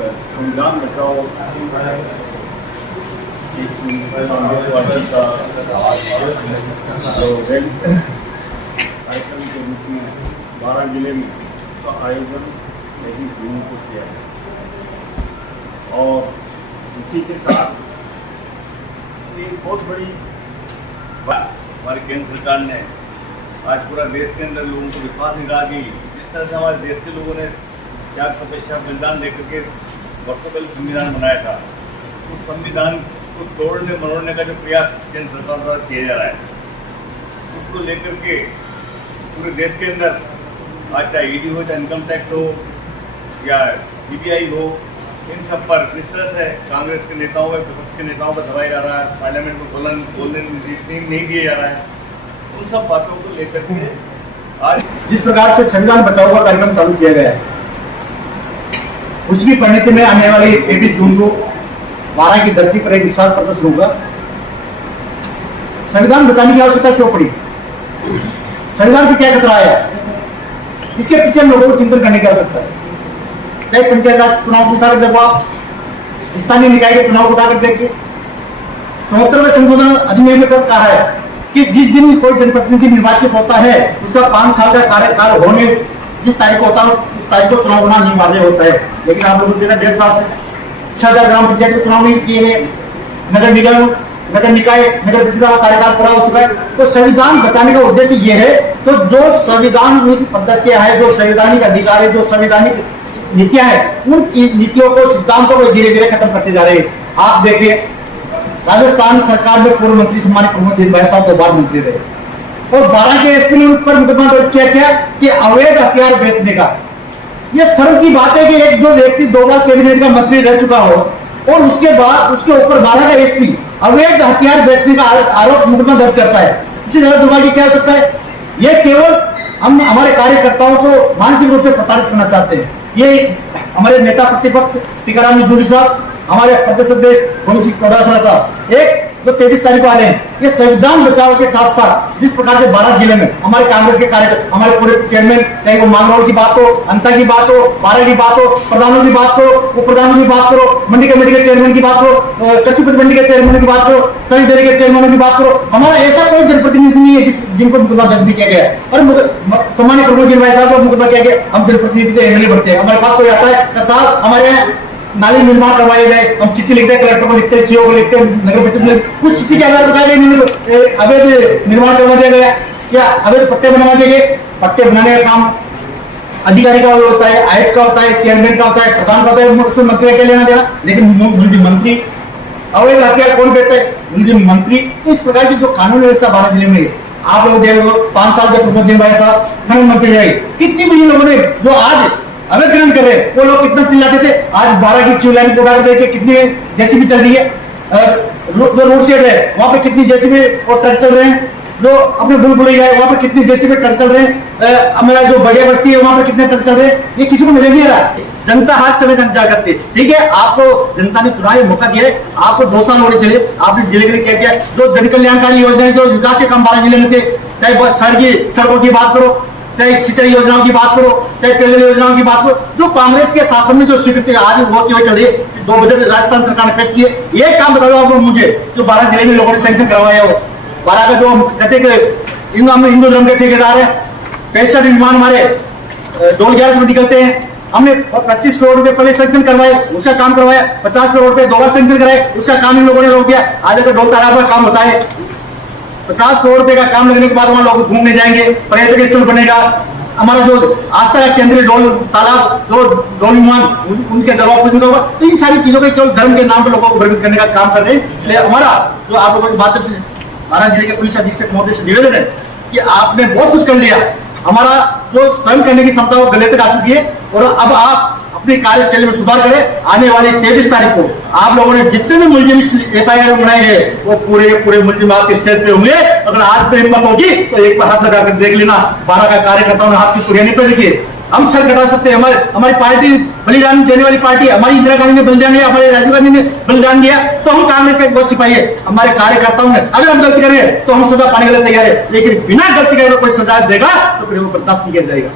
संविधान बचाओ कार्यक्रम के रूप में 12 जिले में उसका आयोजन 23 जून को किया है। और इसी के साथ एक बहुत बड़ी बात हमारी केंद्र सरकार ने आज पूरा देश के अंदर लोगों को विश्वास दिला कि जिस तरह से हमारे देश के लोगों ने त्याग तपस्या बलिदान देकर के वर्षों पहले संविधान बनाया था, उस संविधान को तोड़ने मरोड़ने का जो प्रयास केंद्र सरकार द्वारा किया जा रहा है, उसको लेकर के पूरे देश के अंदर आज चाहे ईडी हो, चाहे इनकम टैक्स हो या सीबीआई हो, इन सब पर किस तरह से कांग्रेस के नेताओं में विपक्ष के नेताओं पर दबाया जा रहा है, पार्लियामेंट में बोलने नहीं दिया जा रहा है, उन सब बातों को लेकर के आज जिस प्रकार से संविधान बचाओ का कार्यक्रम चालू किया गया है, उसकी परिणति में आने वाली 23 जून को 12 की धरती पर एक विशाल प्रदर्शन होगा। संविधान बचाने की आवश्यकता क्यों पड़ी? संविधान को क्या खतरा है? इसके पीछे लोगों को चिंतन करने की आवश्यकता है। चाहे पंचायत राज चुनाव को उठाकर देखो, आप स्थानीय निकाय के चुनाव को उठाकर देखिए। 74वें संशोधन अधिनियम में कहा है कि जिस दिन कोई जनप्रतिनिधि निर्वाचित होता है, उसका 5 साल का कार्यकाल होने जिस तारीख को होता है, उस तारीख को चुनाव होना अनिवार्य होता है। लेकिन आप लोगों ने 1.5 साल से 6000 ग्राम पंचायत के चुनाव नहीं किए हैं, नगर निगम, नगर निकाय, नगर परिषद का कार्यकाल पूरा हो चुका है। तो संविधान बचाने का उद्देश्य ये है, तो जो संविधानिक पद्धतियां है, जो संवैधानिक अधिकार है, जो संवैधानिक नीतियां हैं, उन नीतियों को, सिद्धांतों को धीरे धीरे खत्म करते जा रहे हैं। आप देखिए, राजस्थान सरकार में पूर्व मंत्री सम्मानित प्रमोद भाई साहब 2 बार मंत्री रहे और 12 के एसपी ने उन पर मुकदमा दर्ज किया क्या कि अवैध हथियार बेचने का। यह शर्म की बात है कि एक जो व्यक्ति 2 बार कैबिनेट का मंत्री रह चुका हो और उसके बाद उसके ऊपर 12 का एसपी अवैध हथियार बेचने का आरोप मुकदमा दर्ज करता है। इससे ज्यादा दुर्भाग्य क्या हो सकता है? यह केवल हम हमारे कार्यकर्ताओं को मानसिक रूप से प्रताड़ित करना चाहते हैं। ये हमारे नेता प्रतिपक्ष टीकाराम जूली साहब, हमारे प्रदेश अध्यक्ष गोविंद सिंह चौटाला साहब, एक जो 23 तारीख को आ रहे हैं, ये संविधान बचाव के साथ साथ जिस प्रकार से 12 जिले में हमारे कांग्रेस के कार्यकर्ता, हमारे पूरे चेयरमैन, चाहे वो मांगरोल की बात हो, अंता की बात हो, 12 की बात हो, प्रधानों की बात हो, उप प्रधानों की बात करो, मंडी कमेटी के चेयरमैन की बात हो, कृषि उपज मंडी के चेयरमैन की बात करो, सभी डेयरी के चेयरमैन की बात करो, हमारा ऐसा कोई जनप्रतिनिधि नहीं है जिनको मुकदमा दर्ज किया गया है। और सम्मानित प्रमोद भाई साहब को मुकदमा किया गया। हम जनप्रतिनिधि तो एमएलए बनते हैं, हमारे पास कोई आता है साहब हमारे नाली निर्माण करवाए जाए, हम चिट्ठी लिखते हैं, कलेक्टर को लिखते हैं, सीओ को लिखते हैं, नगर परिषद में कुछ चिट्ठी के आधार पर अवैध निर्माण करवा दिया गया या अवैध पट्टे बनवा दिए गए। पट्टे बनाने का काम अधिकारी का होता है, आयुक्त का होता है, चेयरमैन का होता है, प्रधान का होता है, उसमें मंत्री के लेना देना। लेकिन मंत्री अवैध हथियार कौन देता है? मंत्री। इस प्रकार की जो कानून व्यवस्था 12 जिले में आप लोग देख लो, 5 साल के प्रमोद भाई साहब खनन मंत्री रहे, कितनी बड़ी लोगों ने जो आज अवैध खनन कर रहे हैं, वो लोग कितना चिल्लाते थे। आज 12 की सिविल लाइन को उठा देखिए कितनी जेसीबी चल रही है, जो रोड साइड है वहां पे कितनी जेसीबी और ट्रक चल रहे हैं, जो अपने बुलबुलैया है वहां पर कितनी जेसीबी ट्रक चल रहे हैं, हमारा जो बढ़िया बस्ती है वहां पर कितने ट्रक चल रहे हैं, ये किसी को नजर नहीं आ रहा। जनता हाथ समय इंतजार करती है। ठीक है, आपको जनता ने चुनाव मौका दिया है, आपको 2 साल होने चलिए, आपने जिले के लिए क्या किया? जो जन कल्याणकारी योजनाएं, जो विकास के काम 12 जिले में थे, चाहे शहर की सड़कों की बात करो, चाहे सिंचाई योजनाओं की बात करो, चाहे पेयजल योजनाओं की बात करो, जो कांग्रेस के शासन में जो स्वीकृति आज वो क्यों चल रही है, 2 बजट राजस्थान सरकार ने पेश किए। एक काम बता दो आप लोग मुझे, जो 12 जिले में लोगों ने सैंक्शन करवाया हो, 12 का जो हम कहते हैं हिंदू धर्म के ठेकेदार है, 65 विमान हमारे 2011 में निकलते हैं, हमने 25 करोड़ रुपए पहले सैंक्शन करवाए, उसका काम करवाया, 50 करोड़ रुपए 2 बार सैंक्शन कराए, उसका काम इन लोगों ने रोक दिया। आज अगर ढोल तालाब का काम होता है, 50 करोड़ रुपए का काम लगने के बाद वहां लोग घूमने जाएंगे, पर्यटक स्थल बनेगा, हमारा जो आस्था का केंद्रीय डोल तालाब, जो डोल विमान, उनके जवाब कुछ नहीं होगा। तो इन सारी चीजों के केवल धर्म के नाम पर लोगों को भ्रमित करने का काम कर रहे हैं। इसलिए हमारा जो आप लोगों की माध्यम से 12 जिले के पुलिस अधीक्षक महोदय से निवेदन है कि आपने बहुत कुछ कर लिया, हमारा जो सहन करने की क्षमता वो गले तक आ चुकी है और अब आप अपनी कार्यशैली में सुधार करें। आने वाली 23 तारीख को आप लोगों ने जितने भी मुलजिम FIR बनाए हैं वो पूरे मुलजिम आपके स्टेज पे होंगे। अगर आज पे हिम्मत होगी तो एक बार हाथ लगाकर देख लेना, 12 का कार्यकर्ताओं ने हाथ की चुड़िया नहीं पहन रखी है। हम सर कटा सकते हैं, हमारी पार्टी बलिदान देने वाली पार्टी, हमारी इंदिरा गांधी ने बलिदान दिया, हमारे राजीव गांधी ने बलिदान दिया, तो हम कांग्रेस का एक बहुत सिपाही है। हमारे कार्यकर्ताओं ने अगर हम गलती करें तो हम सजा पाने के लिए तैयार है, लेकिन बिना गलती करे कोई सजा देगा तो फिर वो बर्दाश्त नहीं किया जाएगा।